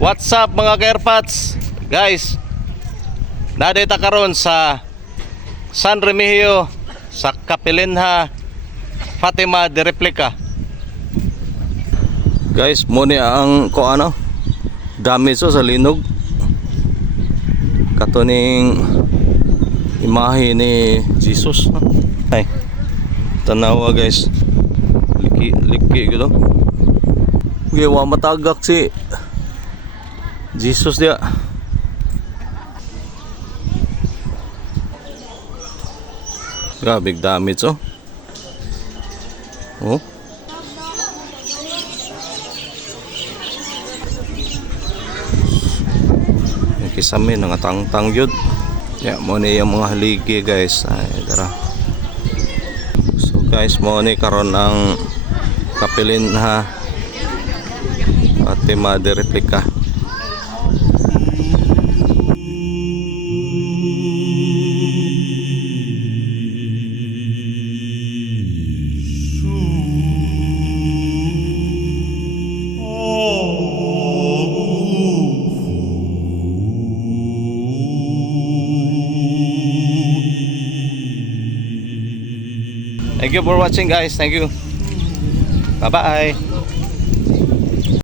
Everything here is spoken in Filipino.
What's up mga ka-airpods? Guys, nadita karon sa San Remigio sa CAPELINHA Fatima de Replika. Guys, muna ang dami so sa linog. Katuning imahe ni Jesus. Ay, tanawa guys. Liki gitu. Gawa matagak si Jesus dia. Grabe dami so. Oh. Kisame nga tangtang yun. Ya, mo ni yung mga haligi guys. Ay, tara. So guys, mo ni karon ang CAPELINHA Fatima de Replika. Thank you for watching guys. Thank you. Bye bye.